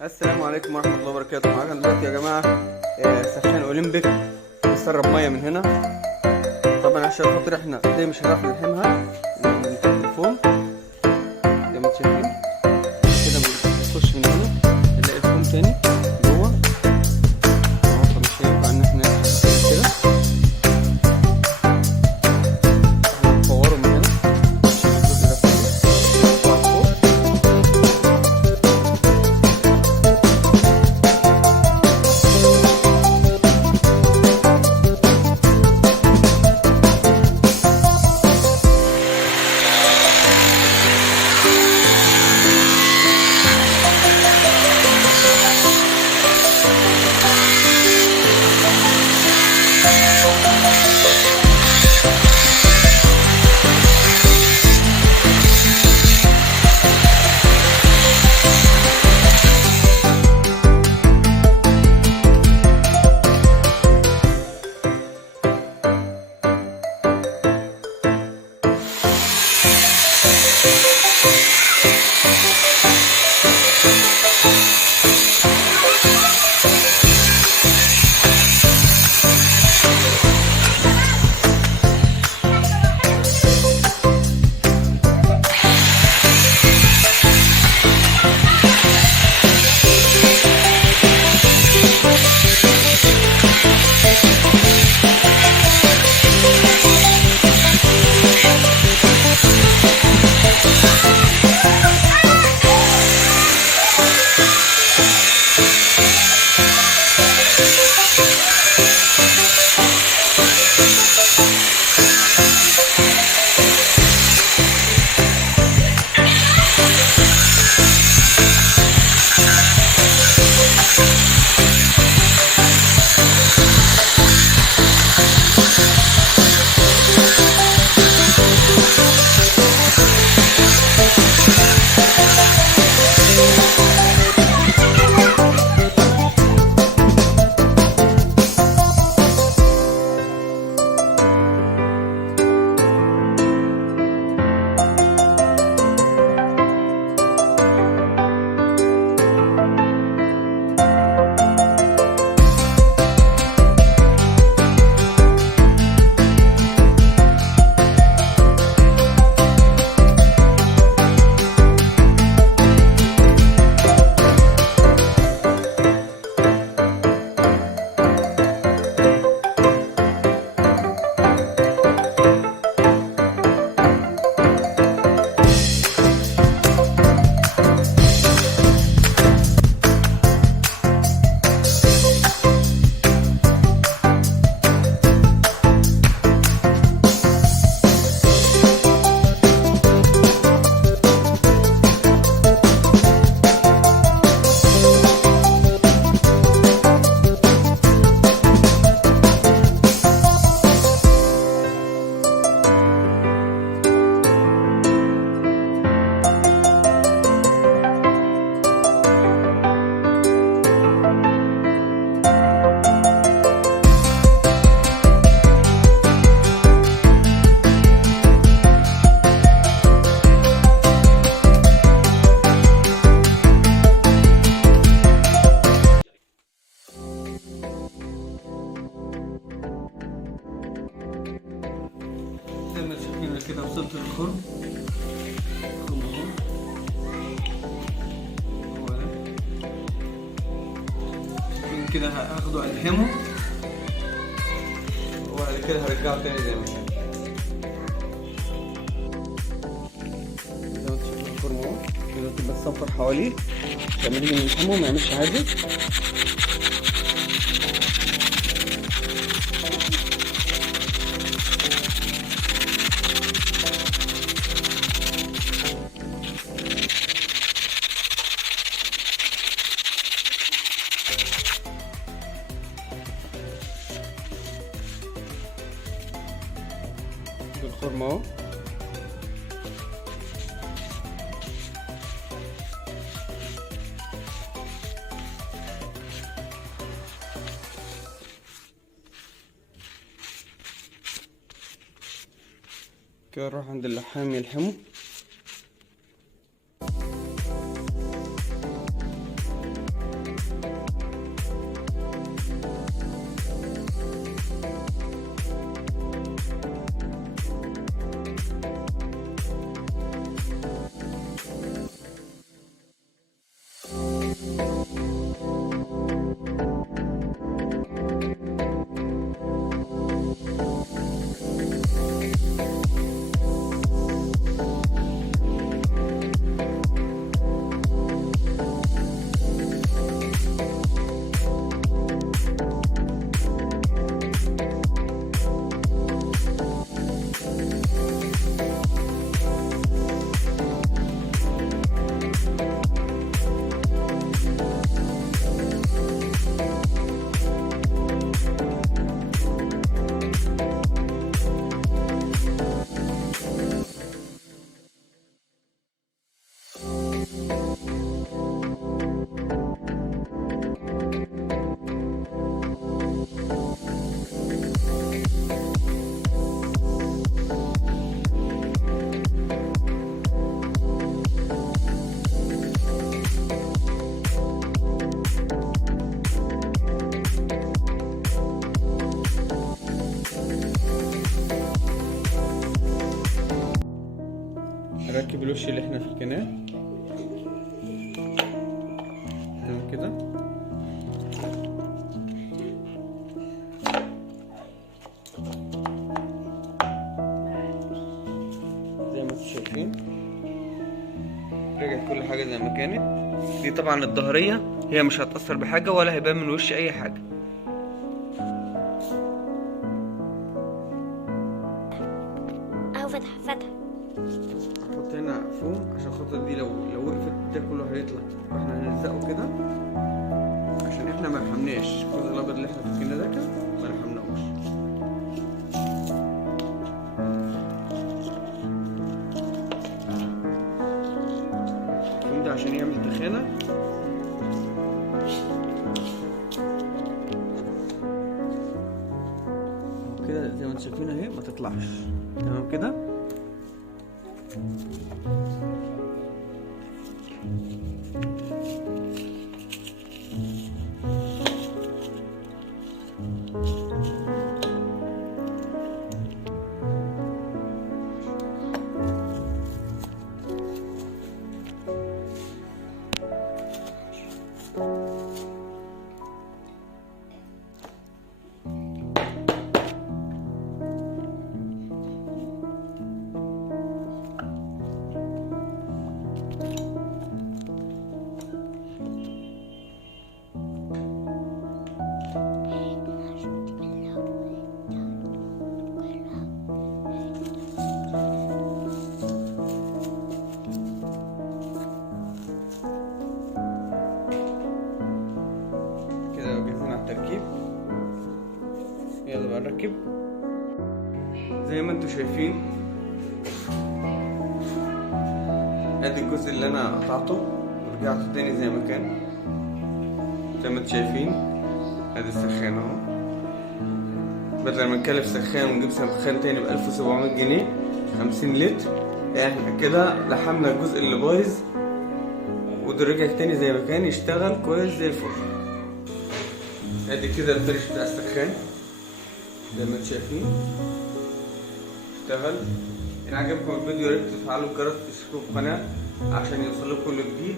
السلام عليكم ورحمة الله وبركاته. معانا دلوقتي يا جماعة سخان أولمبيك بيسرب مية من هنا. طبعا عشان خاطر احنا دي مش هنعرف نلحمها من تحت الفوم زي ما انتم شايفين كده. بنخش من هنا نلاقي الفوم تاني جوه اهو، فمش هينفع ان احنا نلحم كده. احنا بنفوره من هنا نشيل الجزء ده كله نطلع فوق. زي ما شايفين كده وصلت للخرم اهو ده. شايفين كده هاخده الحمه وبعد كده هرجعه تاني زي ما كان. زي ما انتم شايفين الخرم اهو كده تبقى الصفر حواليه عشان لما نيجي نلحمه ما يعملش حاجه. الخرم اهو كده نروح عند اللحام يلحمه. الوش اللي احنا فكناه تمام كده. زي ما انتم شايفين رجعت كل حاجه زي ما كانت. دي طبعا الظهريه، هي مش هتأثر بحاجه ولا هيبان من وش اي حاجه. اهو فتح. هنحط هنا فوم عشان خاطر دي لو وقفت ده كله هيطلع، فاحنا هنلزقه كده عشان احنا ما لحمناش الجزء الابيض اللي احنا فكيناه ده كده ما لحمناهوش. الفوم ده عشان يعمل تخانه. كده زي ما انتم شايفين اهي ما تطلعش تمام كده. التركيب يلا بقى نركب زي ما انتم شايفين. ادي الجزء اللي انا قطعته ورجعته تاني زي ما كان زي ما انتم شايفين. ادي السخان اهو، بدل ما نكلف سخان ونجيب سخان تاني ب 1700 جنيه 50 لتر، احنا كده لحمنا الجزء اللي بايظ وده رجع تاني زي ما كان يشتغل كويس زي الفل. ادي كده الفرش بتاع السخان زي ما انتم شايفين اشتغل. ان عجبكم الفيديو يا ريت تفعلوا الجرس وتشتركوا في القناه عشان يوصلكم كل جديد.